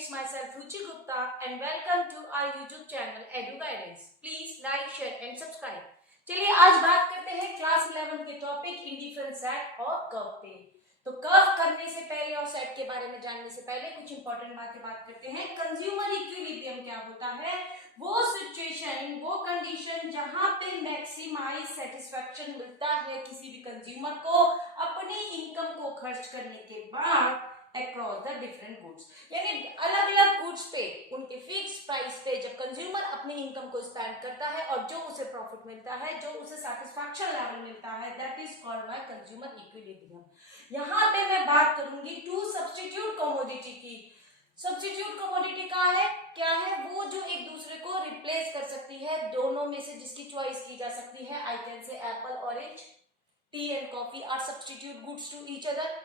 students, myself Ruchi Gupta and welcome to our YouTube channel Edu Guidance. Please like, share and subscribe. चलिए आज बात करते हैं class 11 के टॉपिक इंडिफरेंस सेट और कर्व पे। तो कर्व करने से पहले और सेट के बारे में जानने से पहले कुछ इंपॉर्टेंट बात करते हैं। कंज्यूमर इक्विलिब्रियम क्या होता है? वो सिचुएशन, वो कंडीशन जहां पे मैक्सिमाइज सेटिस्फैक्शन मिलता है किसी भी कंज्यूमर को अपनी इनकम को खर्च करने के बाद अक्रॉस द डिफरेंट गुड्स, यानी अलग अलग गुड्स पे उनके फिक्स प्राइस पे जब कंज्यूमर अपनी इनकम को स्पेंड करता है और जो उसे प्रॉफिट मिलता है, जो उसे सेटिस्फैक्शन लेवल मिलता है, that is called by consumer equilibrium. यहाँ पे मैं बात करूंगी टू सब्स्टिट्यूट कमोडिटी की। सब्स्टिट्यूट कमोडिटी क्या है? वो जो एक दूसरे को रिप्लेस कर सकती है, दोनों में से जिसकी चॉइस की जा सकती है। I can say apple, orange, tea and coffee are substitute goods to each other.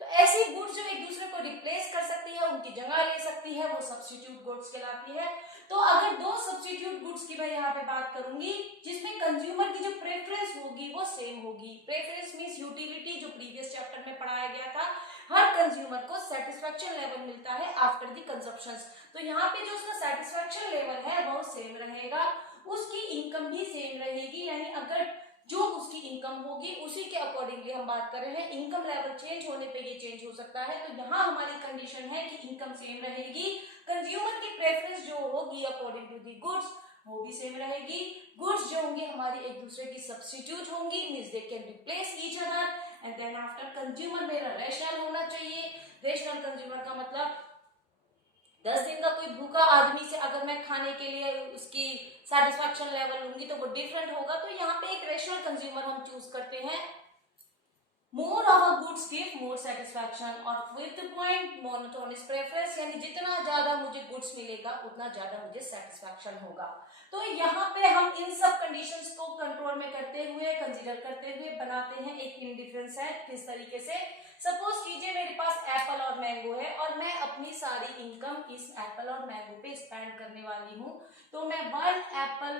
तो ऐसी गुड्स जो एक दूसरे को रिप्लेस कर सकती है, उनकी जगह ले सकती है, वो सब्स्टिट्यूट गुड्स कहलाती है। तो अगर दो सब्स्टिट्यूट गुड्स की मैं यहाँ पे बात करूंगी जिसमें कंज्यूमर की जो प्रेफरेंस होगी वो सेम होगी। प्रेफरेंस मींस यूटिलिटी, जो प्रीवियस चैप्टर में पढ़ाया गया था। हर कंज्यूमर को सेटिस्फैक्शन लेवल मिलता है आफ्टर द कंजप्शंस। तो यहाँ पे जो उसका सेटिस्फैक्शन लेवल है वो सेम रहेगा, उसकी इनकम भी सेम रहेगी। यानी अगर जो उसकी इनकम होगी उसी के अकॉर्डिंगली हम बात कर रहे हैं। इनकम लेवल चेंज होने पे ये चेंज हो सकता है। तो यहाँ हमारी कंडीशन है कि इनकम सेम रहेगी, कंज्यूमर की प्रेफरेंस जो होगी अकॉर्डिंग टू दी गुड्स वो भी सेम रहेगी। गुड्स जो होंगी हमारी एक दूसरे की सब्स्टिट्यूट होंगी, means they can replace each other. And then after consumer मेरा रेशनल होना चाहिए। रेशनल कंज्यूमर का मतलब 10 दिन का कोई भूखा आदमी से अगर मैं खाने के लिए उसकी सेटिस्फैक्शन लेवल लूंगी तो वो डिफरेंट होगा। तो यहाँ पे एक रेशनल कंज्यूमर हम चूज करते हैं। More of a goods give more satisfaction. और फिफ्थ पॉइंट, मोनोटोनस प्रेफरेंस, यानी जितना ज्यादा मुझे गुड्स मिलेगा उतना ज्यादा मुझे सेटिस्फैक्शन होगा। तो यहाँ पे हम इन सब कंडीशंस को कंट्रोल में करते हुए, कंसीडर करते हुए बनाते हैं एक इंडिफरेंस सेट। किस तरीके से? सपोज कीजिए मेरे पास एप्पल और मैंगो है और मैं अपनी सारी इनकम इस एप्पल और मैंगो पे स्पेंड करने वाली हूँ। तो मैं 1 एप्पल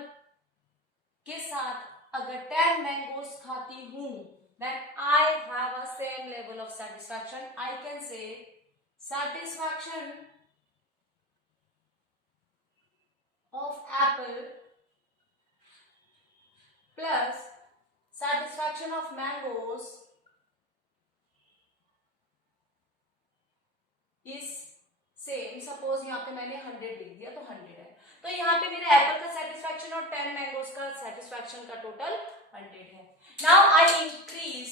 के साथ अगर 10 मैंगोस खाती हूँ, then I have a same level of satisfaction. I can say satisfaction of apple plus satisfaction of mangoes is same. Suppose यहाँ पे मैंने 100 लिख दिया तो 100 है। तो यहाँ पे मेरे एप्पल का सेटिस्फैक्शन और 10 मैंगोज का सेटिस्फैक्शन का टोटल 100 है। Now I increase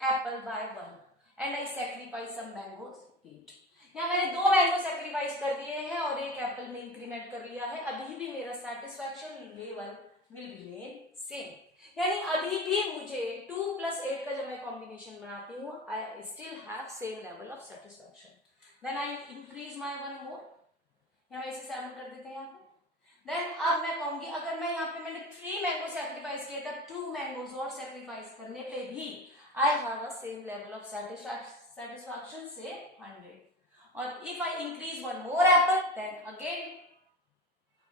apple by 1 and I sacrifice some mangoes eat. यहाँ मैंने 2 मैंगो सैक्रिफाइस कर दिए हैं और एक एप्पल में इंक्रीमेंट कर लिया है। अभी भी मेरा satisfaction level will remain same. यानी अभी भी मुझे 2 + 8 का जब मैं कॉम्बिनेशन बनाती हूँ, I still have same level of satisfaction. Then I increase my 1 more, यहाँ इसे 7 कर देते हैं यहाँ पे। Then अब मैं कहूंगी अगर मैं यहाँ पे मैंने 3 मैंगो सैक्रिफाइस किए तब 2 मैंगोज और सैक्रिफाइस करने पे भी I have a same level of satisfaction से 100। और if I increase 1 more apple, then again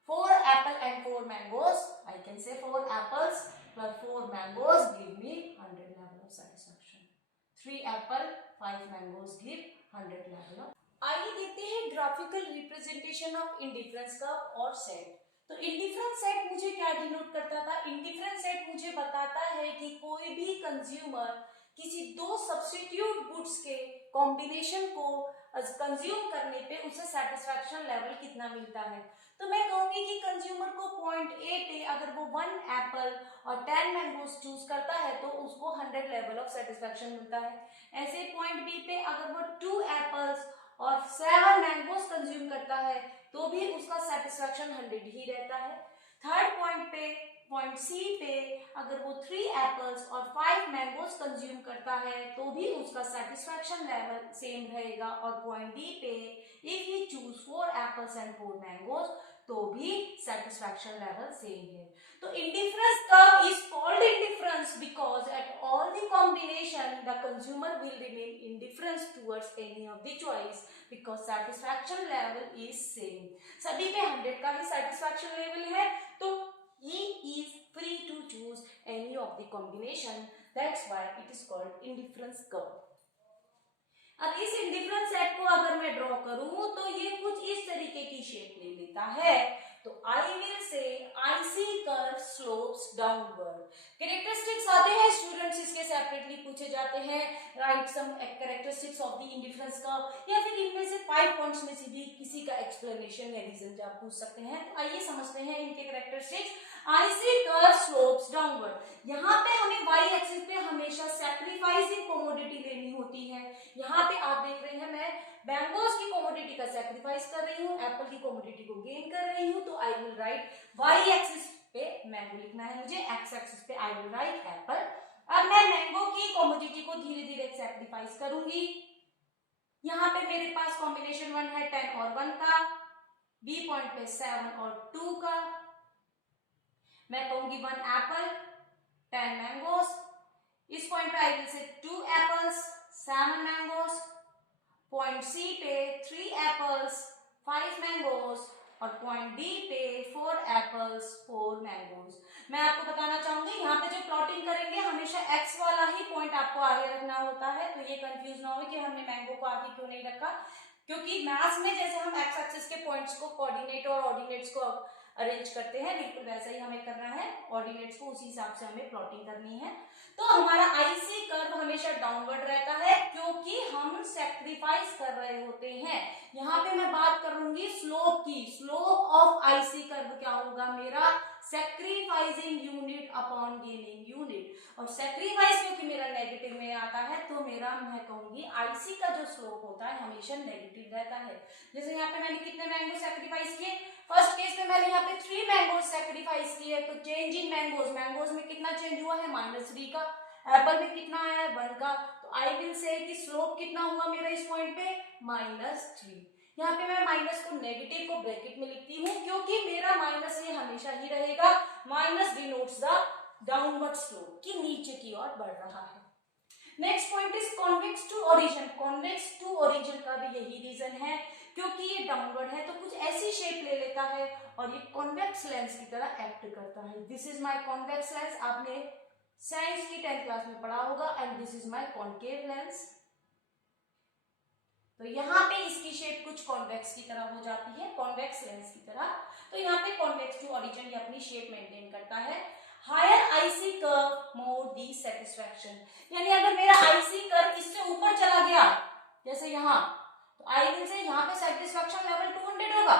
4 apple and 4 mangoes, I can say 4 apples plus 4 mangoes give me 100 level of satisfaction. 3 apple 5 mangoes give 100 level of। आइए देखते हैं graphical representation of indifference curve और set. तो indifference set मुझे क्या denote करता था? Indifference set मुझे बताता है कि कोई भी कंज्यूमर किसी 2 सब्स्टिट्यूट गुड्स के कॉम्बिनेशन को कंज्यूम करने पे उसे सेटिस्फैक्शन लेवल कितना मिलता है। तो मैं कहूंगी कि कंज्यूमर को पॉइंट ए पे अगर वो 1 एप्पल और 10 मैंगोज चूज करता है तो उसको 100 लेवल ऑफ सेटिस्फैक्शन मिलता है। ऐसे पॉइंट बी पे अगर वो 2 एप्पल्स और 7 मैंगोज कंज्यूम करता है तो भी उसका सेटिस्फैक्शन 100 ही रहता है। थर्ड पॉइंट पे, पॉइंट सी पे अगर वो 3 एप्पल्स और 5 मैंगोज कंज्यूम करता है तो भी उसका सेटिस्फैक्शन लेवल सेम रहेगा। और पॉइंट डी पे if he choose 4 apples and 4 mangoes तो भी सेटिस्फैक्शन लेवल सेम है। तो indifference curve is called indifference because at all the combination the consumer will remain indifference towards any of the choice because satisfaction level is same. सभी पे 100 का ही satisfaction level है तो he is free to choose any of the combination. That's why it is called indifference curve. अब इस indifference set को अगर मैं ड्रॉ करूं तो ये कुछ शेप ले लेता है तो I will say IC curve slopes downward. Characteristics आते हैं स्टूडेंट्स, इसके सेपरेटली पूछे जाते हैं। Right some characteristics of the indifference curve, या फिर इनमें से 5 पॉइंट्स में से भी किसी का एक्सप्लेनेशन या रीजन आप पूछ सकते हैं। तो आइए समझते हैं इनके characteristics. IC curve slopes downward, यहाँ पे हमें वाई एक्सिस पे हमेशा सैक्रिफाइसिंग कमोडिटी लेनी होती है। यहाँ पे आप देख रहे हैं मैं मैंगोज की कमोडिटी का सैक्रिफाइस कर रही हूँ, एप्पल की कमोडिटी को गेन कर रही हूँ, तो I will write Y axis पे मैंगो लिखना है मुझे, एक्स एक्सिस पे आई विल राइट एप्पल। अब मैं मैंगो की कमोडिटी को धीरे धीरे सैक्रिफाइस करूंगी। यहाँ पे मेरे पास कॉम्बिनेशन 1 है 10 और 1 का, बी पॉइंट पे 7 और 2 का। मैं कहूंगी 1 एप्पल 10 मैंगोज। इस पॉइंट पे आई विल से 2 एप्पल्स 7 मैंगोज। पॉइंट सी पे 3 एप्पल्स 5 मैंगोज और पॉइंट डी पे 4 एप्पल्स 4 मैंगोज। मैं आपको बताना चाहूंगी यहाँ पे जो प्लॉटिंग करेंगे हमेशा एक्स वाला ही पॉइंट आपको आगे रखना होता है, तो ये कंफ्यूज ना हो कि हमने मैंगो को आगे क्यों नहीं रखा, क्योंकि मैथ्स में जैसे हम एक्स एक्सिस के पॉइंट्स को कोऑर्डिनेट और ऑर्डिनेट्स को अरेंज करते हैं, बिल्कुल वैसा ही हमें करना है। ऑर्डिनेट्स को उसी हिसाब से हमें प्लॉटिंग करनी है। तो हमारा आईसी कर्व हमेशा डाउनवर्ड रहता है क्योंकि हम सैक्रिफाइस कर रहे होते हैं। यहाँ पे मैं बात करूंगी स्लोप की। स्लोप ऑफ आईसी कर्व क्या होगा मेरा, sacrificing unit upon gaining unit. और सैक्रिफाइस क्योंकि मेरा नेगेटिव में आता है तो मेरा मैं कहूंगी आईसी का जो स्लोप होता है हमेशा नेगेटिव रहता है। जैसे यहाँ पे मैंने कितने मैंगो सैक्रिफाइस किए, फर्स्ट केस में मैंने यहाँ पे 3 मैंगोज सैक्रिफाइस किए, तो चेंज इन मैंगोज, मैंगोज में कितना चेंज हुआ है -3 का, एप्पल में कितना आया है 1 का, तो आई विल से कि स्लोप कितना हुआ मेरा इस पॉइंट पे -3। यहाँ पे मैं माइनस को नेगेटिव को ब्रैकेट में लिखती हूँ क्योंकि मेरा माइनस ये हमेशा ही रहेगा। Minus denotes the downward slope कि नीचे की ओर बढ़ रहा है। Next point is convex to origin. Convex to origin का भी यही रीजन है क्योंकि ये डाउनवर्ड है तो कुछ ऐसी शेप ले लेता है और ये कॉन्वेक्स लेंस की तरह एक्ट करता है। This is my convex lens, आपने साइंस की 10th क्लास में पढ़ा होगा, and this is my concave lens. तो यहाँ पे इसकी शेप कुछ कॉन्वेक्स की तरह हो जाती है, कॉन्वेक्स लेंस की तरह। तो यहाँ पे कॉन्वेक्स टू ओरिजिन ये अपनी शेप मेंटेन करता है। हायर आईसी कर्व मोर डिसैटिस्फैक्शन, यानी अगर मेरा आईसी कर्व इससे ऊपर चला गया जैसे यहाँ, तो आई विल से यहाँ पे सैटिस्फैक्शन लेवल 200 होगा।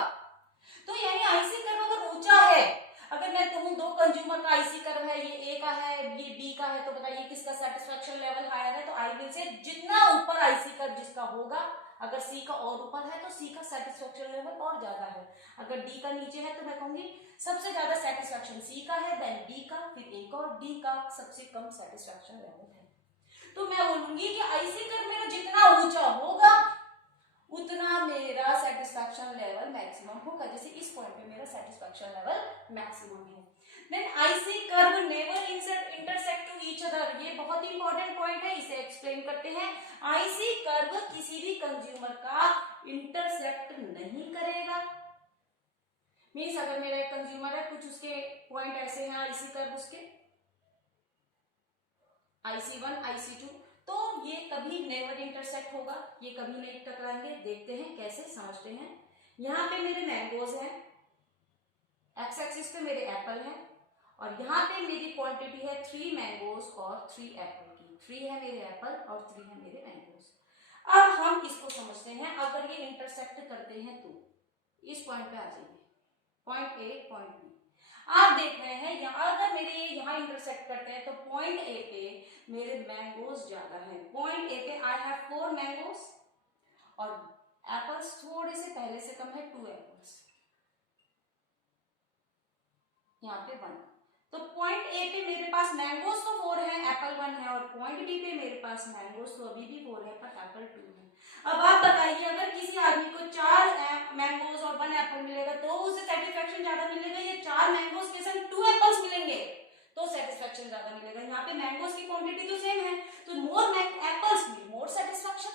तो यानी आईसी कर्व अगर ऊंचा है, अगर मैं कहूँ 2 कंज्यूमर का आईसी कर्व है, ये ए का है ये बी का है, तो बताइए किसका सैटिस्फैक्शन लेवल हायर है, तो आई विल से जितना ऊपर आईसी कर्व जिसका होगा, अगर सी का और ऊपर है तो सी का सेटिस्फैक्शन लेवल और ज्यादा है, अगर डी का नीचे है तो मैं कहूंगी सबसे ज्यादा सेटिस्फैक्शन सी का है, देन डी का, फिर ए का, और डी का सबसे कम सेटिस्फैक्शन लेवल है। तो मैं बोलूंगी कि आईसी कर्व मेरा जितना ऊंचा होगा उतना मेरा सेटिस्फैक्शन लेवल मैक्सिमम होगा। जैसे इस पॉइंट पे मेरा सेटिस्फैक्शन लेवल मैक्सिमम है। Then IC curve never intersect to each other, ये बहुत इंपॉर्टेंट पॉइंट है, इसे एक्सप्लेन करते हैं। आईसी कर्व किसी भी कंज्यूमर का इंटरसेक्ट नहीं करेगा। मींस अगर मेरा एक कंज्यूमर है, कुछ उसके पॉइंट ऐसे हैं आईसी कर्व उसके IC1 IC2, तो ये कभी नेवर इंटरसेक्ट होगा, ये कभी नहीं टकराएंगे। देखते हैं कैसे, समझते हैं। यहाँ पे मेरे मैंगोज हैं, एक्स एक्सिस पे मेरे एप्पल हैं, और यहाँ पे मेरी क्वांटिटी है 3 मैंगोज और 3 एप्पल की। 3 है मेरे एप्पल और 3 है मेरे मैंगोज। अब हम इसको समझते हैं, अगर ये इंटरसेक्ट करते हैं तो इस पॉइंट पे आ जाइए, पॉइंट ए पॉइंट बी। आप देख रहे हैं यहाँ अगर मेरे यहाँ इंटरसेक्ट करते हैं तो पॉइंट ए पे मेरे मैंगोज ज्यादा है। पॉइंट ए पे आई हैव 4 मैंगोज और एप्पल्स थोड़े से पहले से कम है, 2 एप्पल्स, यहाँ पे 1। तो पॉइंट ए पे मेरे पास मैंगोज तो 4 है, एप्पल 1 है, और पॉइंट बी पे मेरे पास मैंगोज तो अभी भी 4 है पर एप्पल 2 है। अब आप बताइए, अगर किसी आदमी को 4 मैंगोज और 1 एप्पल मिलेगा तो उसे सेटिस्फैक्शन ज्यादा मिलेगा, या 4 मैंगोज के संग 2 एप्पल्स मिलेंगे तो सेटिस्फैक्शन ज्यादा मिलेगा। यहाँ पे मैंगोज की क्वांटिटी तो सेम है, तो मोर एप्पल्स मीन मोर सेटिस्फैक्शन।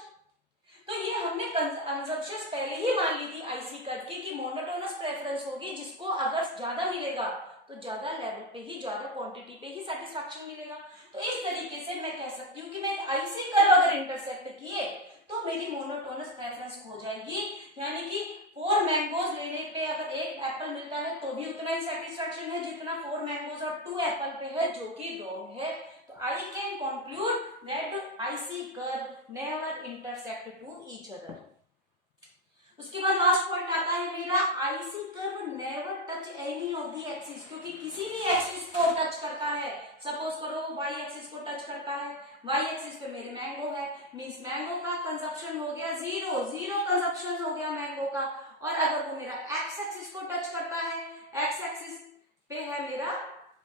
तो ये हमने कंजप्शंस पहले ही मान ली थी आईसी कर्व की कि मोनोटोनस प्रेफरेंस होगी, जिसको अगर ज्यादा मिलेगा तो ज्यादा लेवल पे ही, ज्यादा क्वांटिटी पे ही सेटिस्फैक्शन मिलेगा। तो इस तरीके से मैं कह सकती हूँ कि मैं आईसी कर्व अगर इंटरसेक्ट किए तो मेरी मोनोटोनस प्रेफरेंस हो जाएगी, यानी कि 4 मैंगोज लेने पे सेटिस्फैक्शन है जितना 4 मैंगोज और 2 एप्पल पे है, जो कि रॉन्ग है। तो I can conclude that IC curve never intersect to each other. उसके बाद लास्ट पॉइंट आता है मेरा IC curve never touch any of the axis, क्योंकि किसी भी एक्सिस को टच करता है। सपोज करो वाई एक्सिस को टच करता है, वाई एक्सिस पे मेरे मैंगो है, मींस मैंगो का कंजप्शन हो गया जीरो, जीरो कंजप्शन हो गया मैंगो का। और अगर वो मेरा एक्स एक्सिस को टच करता है, एक्स एक्सिस पे है मेरा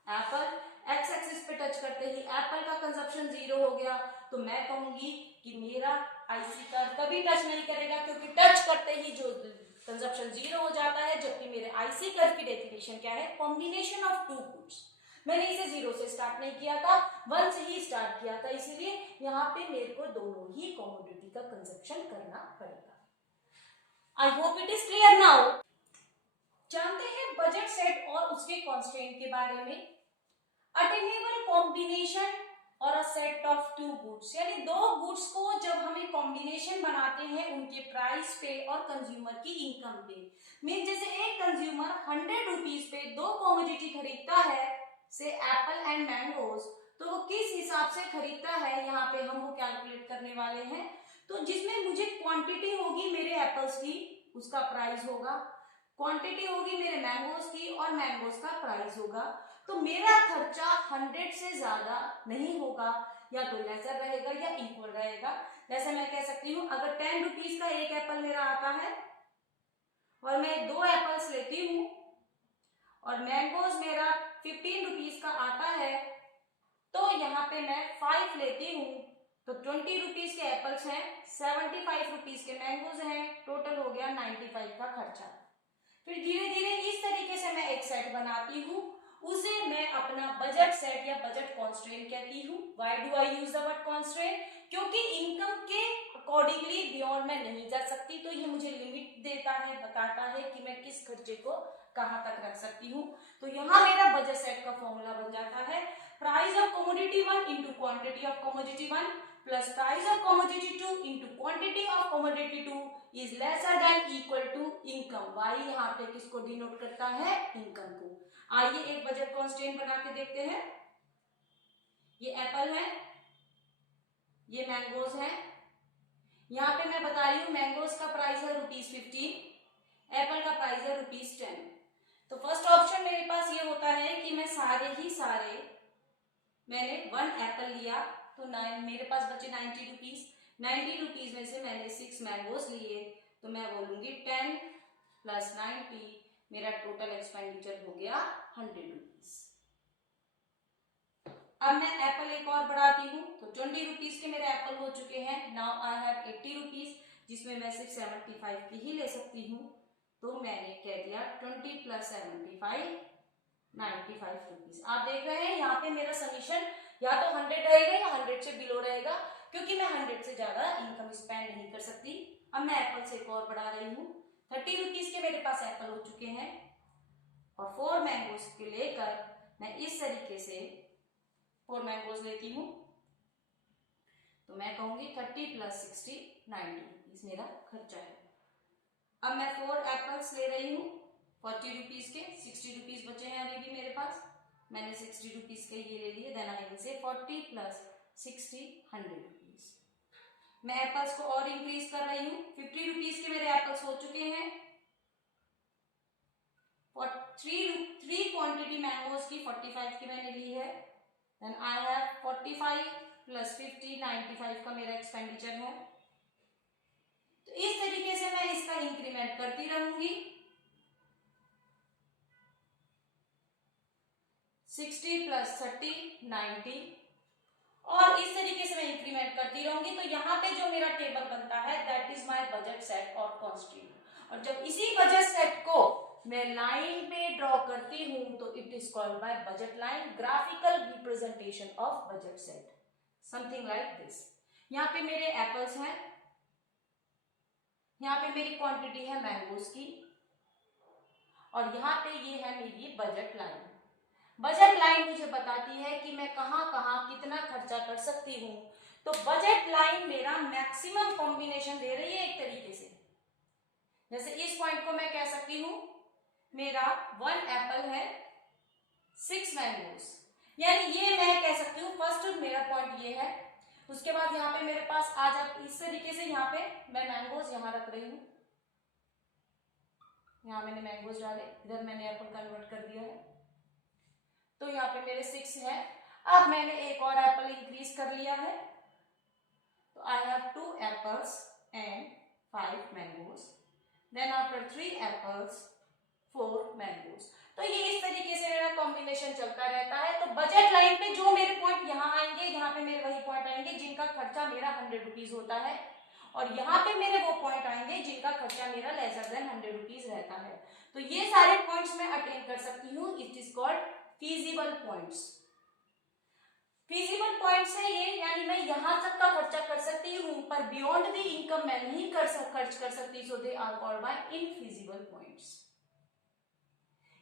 एप्पल, एक्स एक्सिस पे टच करते ही एप्पल का कंजप्शन जीरो हो गया, तो मैं कहूंगी कि मेरा आईसी कर्व कभी टच नहीं करेगा, क्योंकि टच करते ही जो कंजप्शन जीरो हो जाता है। जबकि मेरे आईसी कर्व की डेफिनेशन क्या है, कॉम्बिनेशन ऑफ टू गुड्स। मैंने इसे जीरो से स्टार्ट नहीं किया था, 1 से ही स्टार्ट किया था, इसीलिए यहाँ पे मेरे को दोनों ही कमोडिटी का कंजप्शन करना पड़ेगा। आई hope it is clear now. जानते हैं बजट सेट और उसके कॉन्स्ट्रेंट के बारे में। अटेनेबल कॉम्बिनेशन और a set of two goods, यानी दो गुड्स को जब हमें कॉम्बिनेशन बनाते हैं उनके प्राइस पे और कंज्यूमर की इनकम पे। मीन जैसे एक कंज्यूमर 100 रुपीज पे दो कॉमोडिटी खरीदता है, से एप्पल एंड मैंगोज, तो वो किस हिसाब से खरीदता है, यहाँ पे हम वो कैलकुलेट करने वाले हैं। तो जिसमें मुझे क्वांटिटी होगी मेरे एप्पल्स की, उसका प्राइस होगा, क्वांटिटी होगी मेरे मैंगोज की और मैंगोज का प्राइस होगा। तो मेरा खर्चा 100 से ज्यादा नहीं होगा, या तो लेसर रहेगा या इक्वल रहेगा। जैसे मैं कह सकती हूँ अगर 10 रुपीज का एक एप्पल मेरा आता है और मैं 2 एप्पल्स लेती हूँ और मैंगोज मेरा 15 रुपीज का आता है, तो यहाँ पे मैं 5 लेती हूँ, तो 20 रुपीज के एप्पल्स हैं, 75 रुपीज के मैंगोज हैं, टोटल हो गया 95 का खर्चा। फिर धीरे धीरे इस तरीके से मैं एक सेट बनाती हूँ, उसे मैं अपना बजट सेट या बजट कॉन्स्ट्रेंट कहती हूँ। Why do I use the word constraint, क्योंकि इनकम के अकॉर्डिंगली बियॉन्ड मैं नहीं जा सकती, तो ये मुझे लिमिट देता है, बताता है कि मैं किस खर्चे को कहाँ तक रख सकती हूँ। तो यहाँ मेरा बजट सेट का फॉर्मूला बन जाता है price of commodity 1 into quantity of commodity 1 plus price of commodity 2 into quantity of commodity 2 is lesser than equal to income. Y यहाँ पे किसको डिनोट करता है, इनकम को। आइए एक बजट कॉन्स्टेंट बना के देखते हैं। ये एप्पल है, ये मैंगोज है। यहाँ पे मैं बता रही हूँ मैंगोज का प्राइस है ₹15, एप्पल का प्राइस है ₹10। तो फर्स्ट ऑप्शन मेरे पास ये होता है कि मैं सारे मैंने 1 एप्पल लिया, तो मेरे पास बचे 90 रुपीज। 90 रुपीज में से मैंने 6 मैंगोज लिए, तो मैं बोलूंगी 10 प्लस 90, मेरा टोटल एक्सपेंडिचर हो गया 100 रुपीज। अब मैं एप्पल एक और बढ़ाती हूँ, तो 20 रुपीज के मेरे एप्पल हो चुके हैं। नाउ आई हैव 80 रुपीज, जिसमें मैं सिर्फ 75 की ही ले सकती हूँ, तो मैंने कह दिया 20 प्लस 75 95 रुपीज। आप देख रहे हैं यहाँ पे मेरा समीशन या तो 100 रहेगा या 100 से बिलो रहेगा, क्योंकि मैं 100 से ज्यादा इनकम स्पेंड नहीं कर सकती। अब मैं एप्पल से एक और बढ़ा रही हूँ, 30 रुपीज के मेरे पास एप्पल हो चुके हैं, और 4 मैंगोज के लेकर मैं इस तरीके से 4 मैंगोज लेती हूँ, तो मैं कहूंगी 30 प्लस 60 90 रुपीज मेरा खर्चा है। अब मैं 4 एप्पल्स ले रही हूँ 40 रुपीज के, 60 रुपीज बचे हैं अभी भी मेरे पास, मैंने 60 रुपीज के ये ले लिए। देन आई विल से 40 प्लस 60 100 रुपीज। मैं एप्पल्स को और इंक्रीज कर रही हूँ, 50 रुपीज के मेरे एप्पल्स हो चुके हैं, 3 क्वांटिटी मैंगोज की 45 की मैंने ली है। देन आई हैव 45 प्लस 50 95 का मेरा एक्सपेंडिचर है। तो इस तरीके से मैं इसका इंक्रीमेंट करती रहूंगी, 60 प्लस 30 90, और इस तरीके से मैं इंक्रीमेंट करती रहूंगी। तो यहाँ पे जो मेरा टेबल बनता है that is my budget set और कॉन्स्टेंट। और जब इसी बजट सेट को मैं लाइन पे ड्रॉ करती हूं, तो it is called by budget line, graphical representation of budget set, something like this. यहाँ पे मेरे एप्पल्स हैं, यहाँ पे मेरी क्वांटिटी है मैंगोज की, और यहाँ पे ये है मेरी बजट लाइन। बजट लाइन मुझे बताती है कि मैं कहाँ कहाँ कितना खर्चा कर सकती हूँ। तो बजट लाइन मेरा मैक्सिमम कॉम्बिनेशन दे रही है एक तरीके से। जैसे इस पॉइंट को मैं कह सकती हूँ मेरा 1 एप्पल है, 6 मैंगोज। यानी ये मैं कह सकती हूँ फर्स्ट मेरा पॉइंट ये है। उसके बाद यहाँ पे मेरे पास आ जाती इस तरीके से, यहाँ पे मैं मैंगोज यहाँ रख रही हूँ, यहाँ मैंने मैंगोज डाले, इधर मैंने एप्पल कन्वर्ट कर दिया है, तो यहाँ पे मेरे 6 है। अब मैंने एक और एप्पल इंक्रीज कर लिया है, तो I have 2 apples and 5 mangoes. Then after 3 apples 4 mangoes. तो ये इस तरीके से मेरा कॉम्बिनेशन चलता रहता है। तो बजट लाइन पे जो मेरे पॉइंट यहाँ आएंगे, यहाँ पे मेरे वही पॉइंट आएंगे जिनका खर्चा मेरा 100 रुपीज होता है, और यहाँ पे मेरे वो पॉइंट आएंगे जिनका खर्चा मेरा लेसर देन 100 रुपीज रहता है। तो ये सारे पॉइंट्स मैं अटेन कर सकती हूँ। It is called feasible points. Feasible points है ये, यानी मैं यहाँ तक का खर्चा कर सकती हूँ, पर बियॉन्ड द इनकम मैं नहीं खर्च कर सकती। So they are called by infeasible points.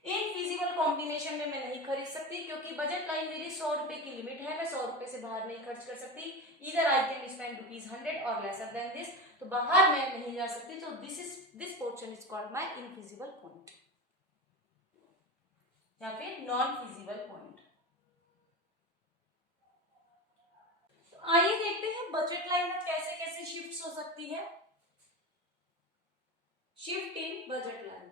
Infeasible combination में मैं नहीं खरीद सकती, क्योंकि बजट लाइन मेरी 100 रुपए की लिमिट है, मैं 100 रुपए से बाहर नहीं खर्च कर सकती। इधर आई कैन स्पेंड ₹100 और लेसर देन दिस, तो बाहर मैं नहीं जा सकती। तो this portion is called my infeasible point या फिर नॉन फीजिबल पॉइंट। तो आइए देखते हैं बजट लाइन में कैसे कैसे शिफ्ट हो सकती है। Shift in budget line.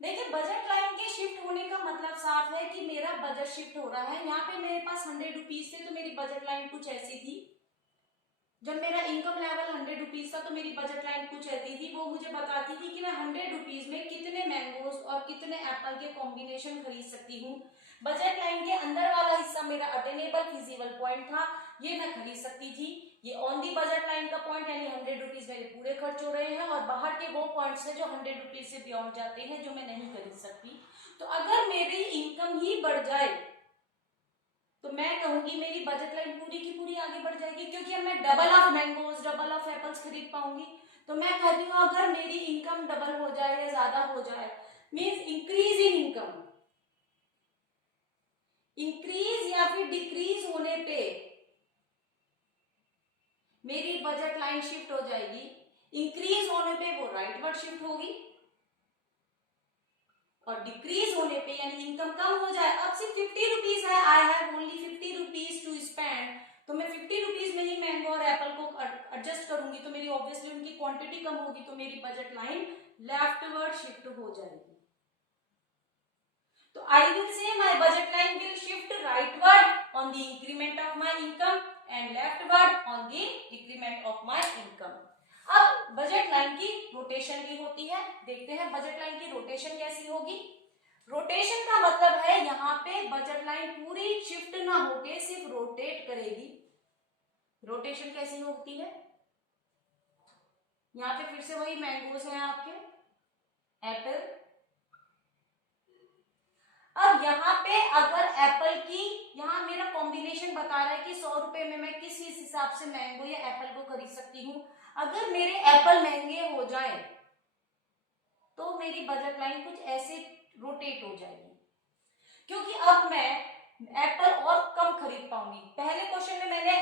देखिए, बजट लाइन के शिफ्ट होने का मतलब साफ है कि मेरा बजट शिफ्ट हो रहा है। यहाँ पे मेरे पास 100 रुपीज थे, तो मेरी बजट लाइन कुछ ऐसी थी। जब मेरा इनकम लेवल 100 रुपीज था, तो मेरी बजट लाइन कुछ ऐसी थी। वो मुझे बताती थी कि मैं 100 रुपीज में कितने मैंगोज और कितने एप्पल के कॉम्बिनेशन खरीद सकती हूँ। बजट लाइन के अंदर वाला हिस्सा मेरा अटेनेबल फिजिबल पॉइंट था, ये मैं खरीद सकती थी। ये ऑन दी बजट लाइन का पॉइंट, यानी 100 रुपीज मेरे पूरे खर्च हो रहे हैं, और बाहर के वो पॉइंट्स हैं जो 100 रुपीज से बियॉन्ड जाते हैं, जो मैं नहीं खरीद सकती। तो अगर मेरी इनकम ही बढ़ जाए, तो मैं कहूंगी मेरी बजट लाइन पूरी की पूरी आगे बढ़ जाएगी, क्योंकि अब मैं double of mangoes, double of apples खरीद पाऊंगी। तो मैं कहती हूँ अगर मेरी इनकम डबल हो जाए या ज्यादा हो जाए, means increase in income, increase या फिर डिक्रीज होने पे मेरी बजट लाइन शिफ्ट हो जाएगी। इंक्रीज होने पे वो राइटवर्ड शिफ्ट होगी, और डिक्रीज होने पे यानी इनकम कम हो जाए, अब सिर्फ 50 रुपीज है, I have only 50 rupees to spend, तो मैं 50 रुपीज में ही मैंगो और एप्पल को एडजस्ट करूंगी, तो मेरी ऑब्वियसली उनकी क्वांटिटी कम होगी, तो मेरी बजट लाइन लेफ्टवर्ड शिफ्ट हो जाएगी। तो आई विल से my budget line will shift rightward on the increment of my income and leftward on the decrement of my income. अब बजट लाइन की रोटेशन भी होती है, देखते हैं बजट लाइन की रोटेशन कैसी होगी। रोटेशन का मतलब है यहाँ पे बजट लाइन पूरी शिफ्ट ना होके सिर्फ रोटेट करेगी। रोटेशन कैसी होती है, यहाँ पे फिर से वही मैंगोज हैं आपके, एप्पल। अब यहाँ पे अगर एप्पल की, यहाँ मेरा कॉम्बिनेशन बता रहा है कि 100 रुपए में मैं किस हिसाब से मैंगो या एप्पल को खरीद सकती हूँ। अगर मेरे एप्पल महंगे हो जाए, तो मेरी बजट लाइन कुछ ऐसे रोटेट हो जाएगी, क्योंकि अब मैं एप्पल और कम खरीद पाऊंगी। पहले क्वेश्चन में मैंने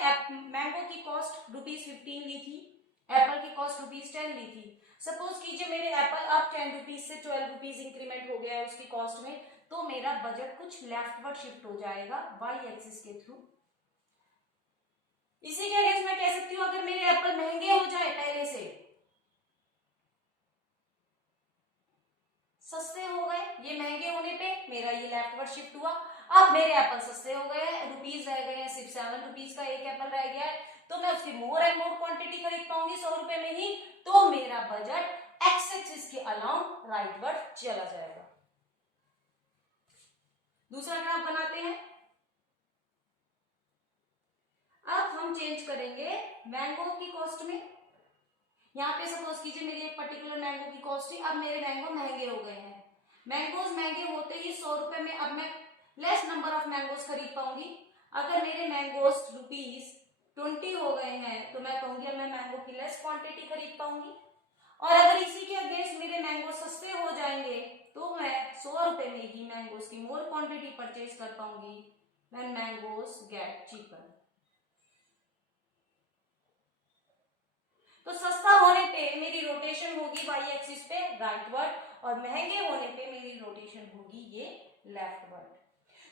मैंगो की कॉस्ट ₹15 ली थी, एप्पल की कॉस्ट ₹10 ली थी। सपोज कीजिए मेरे एप्पल अब 10 रुपीज से 12 रुपीज इंक्रीमेंट हो गया है उसकी कॉस्ट में, तो मेरा बजट कुछ लेफ्टवर्ड शिफ्ट हो जाएगा वाई एक्सिस के थ्रू। इसी के अगेंस्ट मैं कह सकती हूँ अगर मेरे एप्पल महंगे हो जाए पहले से, सस्ते हो गए, ये महंगे होने पे मेरा ये लेफ्टवर्ड शिफ्ट हुआ। अब मेरे एप्पल सस्ते हो गए हैं, रुपीज रह गए हैं, सिर्फ 7 रुपीज का एक एप्पल रह गया है, तो मैं उसकी मोर एंड मोर क्वांटिटी खरीद पाऊंगी 100 रुपए में ही, तो मेरा बजट एक्स एक्सिस के अलाउंग राइटवर्ड चला जाएगा। दूसरा ग्राफ बनाते हैं। अब हम चेंज करेंगे मैंगो की कॉस्ट में। यहाँ पे सपोज कीजिए मेरी एक पर्टिकुलर मैंगो की कॉस्ट थी, अब मेरे मैंगो महंगे हो गए हैं। मैंगोज महंगे होते ही 100 रुपए में अब मैं लेस नंबर ऑफ मैंगोज खरीद पाऊंगी। अगर मेरे मैंगोज ₹20 हो गए हैं, तो मैं कहूंगी अब मैं मैंगो की लेस क्वांटिटी खरीद पाऊंगी। और अगर इसी के अगेंस्ट मेरे मैंगो सस्ते हो जाएंगे, तो मैं 100 रुपए में ही मैंगोज की मोर क्वांटिटी परचेज कर पाऊंगी व्हेन मैंगोज गेट चीपर। तो सस्ता होने पे मेरी रोटेशन होगी वाई एक्सिस पे राइटवर्ड, और महंगे होने पे मेरी रोटेशन होगी ये लेफ्टवर्ड।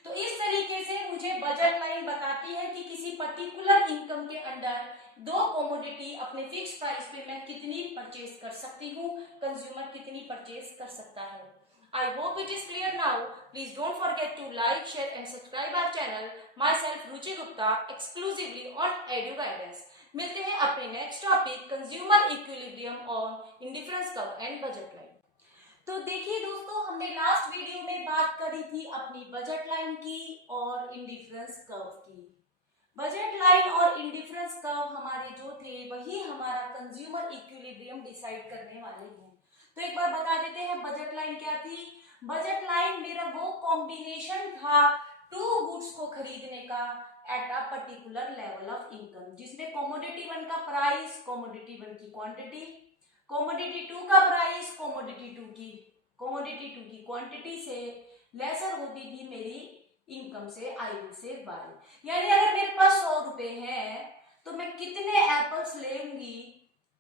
तो इस तरीके से मुझे बजट लाइन बताती है कि किसी पर्टिकुलर इनकम के अंडर दो कमोडिटी अपने फिक्स प्राइस पे मैं कितनी परचेज कर सकती हूँ, कंज्यूमर कितनी परचेज कर सकता है। I hope it is clear now. Please don't forget to like, share and subscribe our channel. Myself Ruchi Gupta, exclusively on Edu Guidance. मिलते हैं अपने next topic consumer equilibrium on indifference curve and budget line. तो देखिए दोस्तों, हमने last video में बात करी थी अपनी बजट लाइन की और इंडिफरेंस कर्व की। बजट लाइन और इंडिफरेंस कर्व हमारे जो थे वही हमारा कंज्यूमर इक्विलिब्रियम डिसाइड करने वाले हैं। तो एक बार बता देते हैं बजट लाइन क्या थी। बजट लाइन मेरा वो कॉम्बिनेशन था टू गुड्स को खरीदने का at a particular level of income, जिसमें कमोडिटी 1 का प्राइस, कमोडिटी 1 की क्वांटिटी, कमोडिटी 2 का प्राइस, कमोडिटी 2 की क्वांटिटी से लेसर होती थी मेरी इनकम से, आई विल से बाय। यानी अगर मेरे पास 100 रुपए हैं तो मैं कितने एप्पल्स लेंगी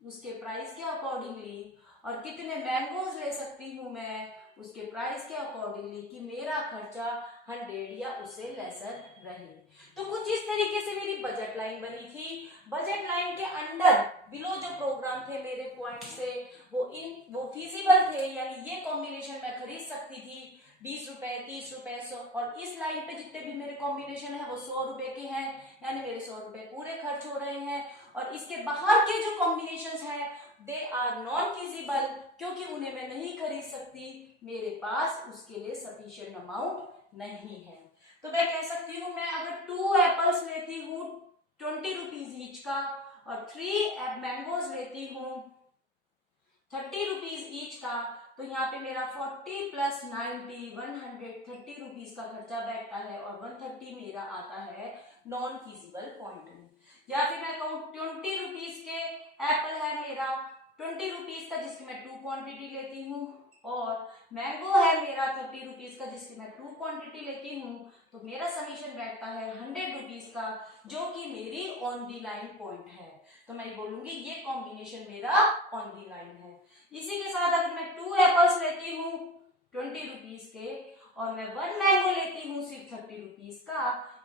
उसके प्राइस के अकॉर्डिंगली, और कितने मैंगोज ले सकती हूँ मैं उसके प्राइस के अकॉर्डिंगली कि मेरा खर्चा 100 या उससे लेसर रहे। तो कुछ इस तरीके से मेरी बजट लाइन बनी थी। बजट लाइन के अंडर बिलो जो प्रोग्राम थे मेरे पॉइंट से वो फीजिबल थे, यानी ये कॉम्बिनेशन मैं खरीद सकती थी 20 रुपए, 30 रुपए, 100, और इस लाइन पे जितने भी मेरे कॉम्बिनेशन है वो 100 रुपए के हैं, यानी मेरे 100 रुपए पूरे खर्च हो रहे हैं। और इसके बाहर के जो कॉम्बिनेशंस हैं दे आर नॉन फीजिबल, क्योंकि उन्हें मैं नहीं खरीद सकती, मेरे पास उसके लिए सफिशिएंट अमाउंट नहीं है। तो मैं कह सकती हूँ मैं अगर 2 एप्पल्स लेती हूँ 20 रुपीज ईच का और 3 मैंगोज लेती हूँ 30 रुपीज ईच का, तो यहाँ पे मेरा 40 प्लस 90 130 रुपीज का खर्चा बैठता है और 130 मेरा आता है नॉन फीजिबल पॉइंट में। या फिर मैं कहूँ 20 रुपीज के एप्पल है मेरा 20 रुपीज का जिसकी मैं 2 क्वांटिटी लेती हूँ, और मैंगो है मेरा 30 रुपीज का जिसकी मैं 2 क्वांटिटी लेती हूँ, तो मेरा समीशन बैठता है 100 रुपीज का, जो कि मेरी ऑन दी लाइन पॉइंट है। तो मैं बोलूंगी ये कॉम्बिनेशन मेरा ऑन दी लाइन है। इसी के साथ अगर मैं 2 एप्पल्स लेती हूँ 20 रुपीज के और मैं 1 मैंगो लेती हूँ सिर्फ 30 रुपीज का,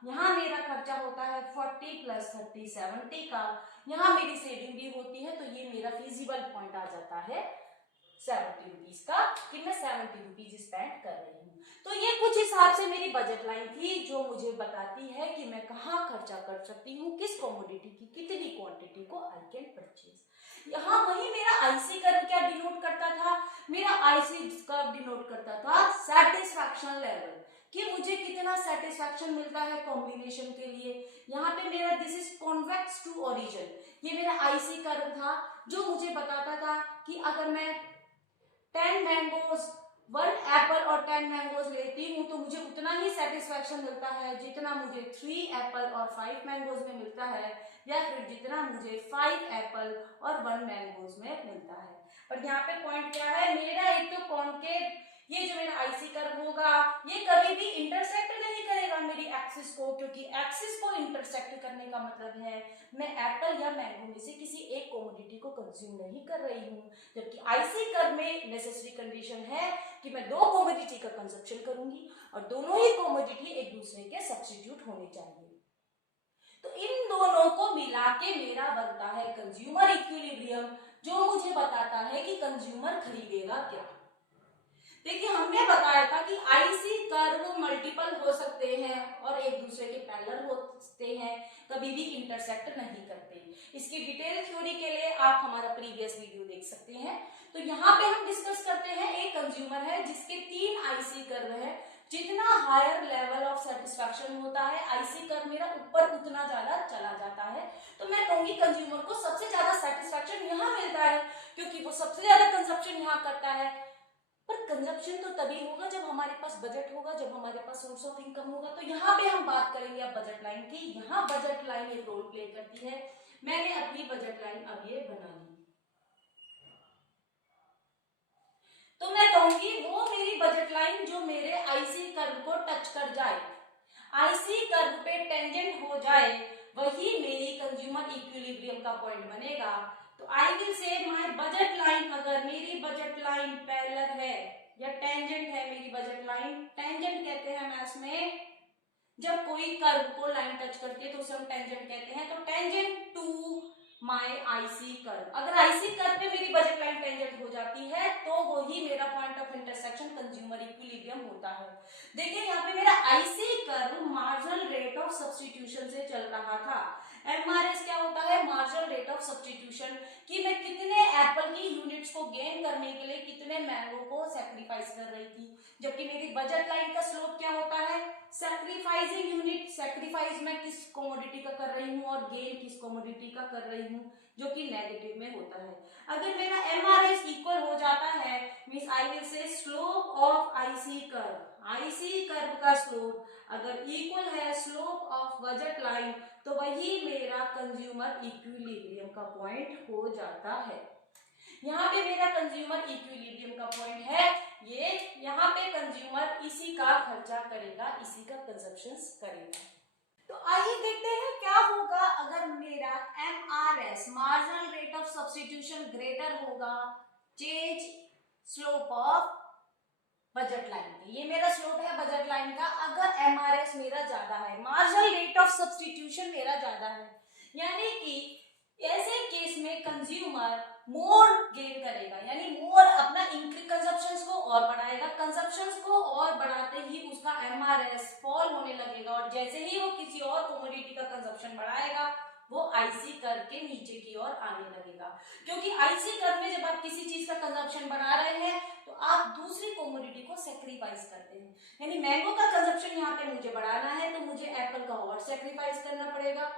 यहाँ मेरा खर्चा होता है 40 प्लस 30 70 का, यहाँ मेरी सेविंग भी होती है, तो ये मेरा फीजिबल पॉइंट आ जाता है 70 रुपीज का कि मैं 70 रुपीज स्पेंड कर रही हूँ। तो ये कुछ हिसाब से मेरी बजट लाइन थी जो मुझे बताती है कि मैं कहाँ खर्चा कर सकती हूँ, किस कमोडिटी की कितनी क्वांटिटी को आई कैन परचेज। यहाँ वही मेरा आईसी कर्व क्या डिनोट करता था, मेरा आईसी कर्व डिनोट करता था सेटिस्फैक्शन लेवल, कि मुझे कितना सेटिस्फैक्शन मिलता है कॉम्बिनेशन के लिए। यहाँ पे मेरा this is convex to origin, ये मेरा आईसी कर्व था जो मुझे बताता था कि अगर मैं 10 मैंगोज 1 एप्पल और 10 मैंगोज लेती हूँ तो मुझे उतना ही सेटिस्फैक्शन मिलता है जितना मुझे 3 एप्पल और 5 मैंगोज में मिलता है, या फिर जितना मुझे 5 एप्पल और 1 मैंगोज में मिलता है। और यहाँ पे पॉइंट क्या है, मेरा एक तो कॉन्केव, ये जो मेरा आईसी कर्व होगा ये कभी भी इंटरसेक्ट नहीं करेगा मेरी एक्सिस को, क्योंकि एक्सिस को इंटरसेक्ट करने का मतलब है मैं एप्पल या मैंगो में से किसी एक कमोडिटी को कंज्यूम नहीं कर रही हूँ, जबकि आईसी कर्व में नेसेसरी कंडीशन है कि मैं 2 कमोडिटी का कंजप्शन करूंगी और दोनों ही कमोडिटी एक दूसरे के सब्स्टिट्यूट होने चाहिए। तो इन दोनों को मिला के मेरा बनता है कंज्यूमर इक्विलिब्रियम, जो मुझे बताता है कि कंज्यूमर खरीदेगा क्या। देखिए हमने बताया था कि आईसी कर्व मल्टीपल हो सकते हैं और एक दूसरे के पैरेलल हो सकते हैं, कभी भी इंटरसेक्ट नहीं करते। इसकी डिटेल थ्योरी के लिए आप हमारा प्रीवियस वीडियो देख सकते हैं। तो यहाँ पे हम डिस्कस करते हैं एक कंज्यूमर है जिसके 3 आईसी कर्व है, जितना हायर लेवल ऑफ सेटिस्फैक्शन होता है आईसी कर्व मेरा ऊपर उतना ज्यादा चला जाता है। तो मैं कहूंगी कंज्यूमर को सबसे ज्यादा सेटिस्फैक्शन यहाँ मिलता है क्योंकि वो सबसे ज्यादा कंजप्शन यहाँ करता है। पर कंजप्शन तो तभी होगा जब हमारे पास बजट होगा, जब हमारे पास सोर्स ऑफ इनकम होगा। तो यहाँ पे हम बात करेंगे अब बजट लाइन की। यहाँ बजट लाइन एक रोल प्ले करती है। मैंने अपनी बजट लाइन अब ये बना ली, तो मैं कहूंगी वो मेरी बजट लाइन जो मेरे आईसी कर्व को टच कर जाए, आईसी कर्व पे टेंजेंट हो जाए, वही मेरी कंज्यूमर इक्विलिब्रियम का पॉइंट बनेगा। तो आई विल से माय बजट लाइन, अगर मेरी बजट लाइन पैरेलल है या टेंजेंट है मेरी बजट लाइन। टेंजेंट कहते हैं मैथ्स में जब कोई कर्व को लाइन टच करती है तो उसे हम टेंजेंट कहते हैं। तो tangent to my IC curve, अगर आईसी कर्व पे मेरी बजट लाइन टेंजेंट हो जाती है तो वही मेरा point of intersection consumer equilibrium होता है। देखिए यहाँ पे मेरा IC curve marginal rate of substitution से चल रहा था। एमआरएस क्या होता है? मार्जिनल रेट ऑफ सब्स्टिट्यूशन, कि मैं कितने एप्पल की यूनिट्स को गेन करने के लिए कितने मैंगो को सैक्रिफाइस कर रही थी। जबकि मेरी बजट लाइन का स्लोप क्या होता है? Sacrificing unit. सैक्रिफाइस मैं किस कमोडिटी का कर रही हूँ और गेन किस कमोडिटी का कर रही हूँ, जो कि नेगेटिव में होता है। अगर मेरा एमआरएस इक्वल हो जाता है मींस आई विल से slope of IC curve, IC curve का स्लोप अगर इक्वल है स्लोप ऑफ बजट लाइन तो वही मेरा कंज्यूमर इक्विलिब्रियम का पॉइंट हो जाता है। यहाँ पे मेरा कंज्यूमर इक्विलिब्रियम का पॉइंट है ये। यहाँ पे कंज्यूमर इसी का खर्चा करेगा, इसी का कंजप्शन करेगा। तो आइए देखते हैं क्या होगा अगर मेरा MRS marginal rate of substitution greater होगा change slope of budget line पे। ये मेरा स्लोप है बजट लाइन का। अगर एमआरएस मेरा ज्यादा है, मार्जिनल रेट ऑफ सब्स्टिट्यूशन मेरा ज्यादा है, यानी कि ऐसे केस में कंज्यूमर मोर गेन करेगा, यानी मोर अपना कंजप्शंस को और बढ़ाएगा। कंजप्शंस को और बढ़ाते ही उसका एमआरएस फॉल होने लगेगा और जैसे ही वो किसी और कमोडिटी का कंजप्शन बढ़ाएगा वो आईसी कर्व के नीचे की ओर आने लगेगा। क्योंकि आईसी कर्व में जब आप किसी चीज का कंजप्शन बढ़ा रहे हैं तो आप दूसरी कमोडिटी को सैक्रिफाइस करते हैं। यानी मैंगो का कंजप्शन यहाँ पे मुझे बढ़ाना है तो मुझे एप्पल का और सैक्रिफाइस करना पड़ेगा।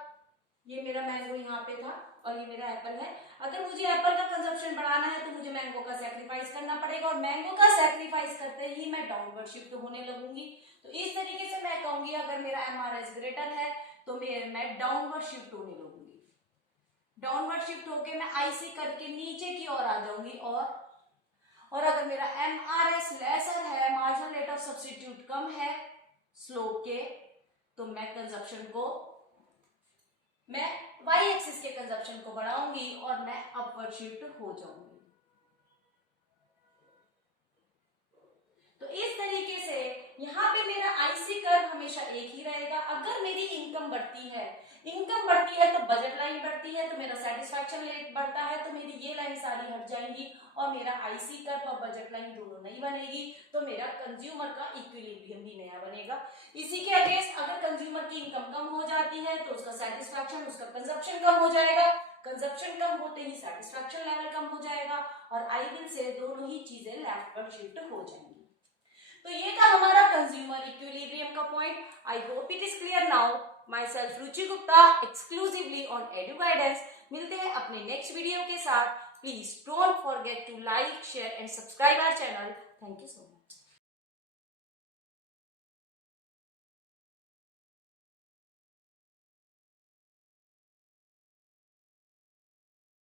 ये मेरा मैंगो यहाँ पे था और ये मेरा एप्पल है। अगर मुझे एप्पल का कंजप्शन बढ़ाना है तो मुझे मैंगो का सैक्रिफाइस करना पड़ेगा और मैंगो का सैक्रिफाइस करते ही मैं डाउनवर्ड शिफ्ट होने लगूंगी। तो इस तरीके से मैं कहूंगी अगर मेरा एमआरएस ग्रेटर है तो मैं डाउनवर्ड शिफ्ट होने लगूंगी। डाउनवर्ड शिफ्ट होके मैं आईसी करके नीचे की ओर आ जाऊंगी। और अगर मेरा एमआरएस लेसर है, मार्जिनल रेट ऑफ सब्स्टिट्यूट कम है स्लोप के, तो मैं कंजप्शन को मैं वाई एक्सिस के कंजप्शन को बढ़ाऊंगी और मैं अपवर्ड शिफ्ट हो जाऊंगी। तो इस तरीके से यहाँ पे मेरा आईसी कर्व हमेशा एक ही रहेगा। अगर मेरी इनकम बढ़ती है तो बजट लाइन बढ़ती है, तो मेरा सेटिस्फैक्शन रेट बढ़ता है, तो मेरी ये लाइन सारी हट जाएंगी और मेरा आईसी कर्व और बजट लाइन दोनों नई बनेगी। तो मेरा कंज्यूमर का इक्विलिब्रियम भी नया बनेगा। इसी के अगेंस्ट अगर कंज्यूमर की इनकम कम हो जाती है तो उसका सेटिस्फैक्शन, उसका कंजप्शन कम हो जाएगा। कंजप्शन कम होते ही सेटिस्फैक्शन लेवल कम हो जाएगा और आई विल से दोनों ही चीजें लेफ्टवर्ड शिफ्ट हो जाएंगी। तो ये था हमारा कंज्यूमर इक्विलिब्रियम का point. I hope it is clear now. Myself Ruchi Gupta, exclusively on Edu Guidance. मिलते हैं अपने नेक्स्ट वीडियो के साथ। Please don't forget to like, share and subscribe our channel. Thank you so much.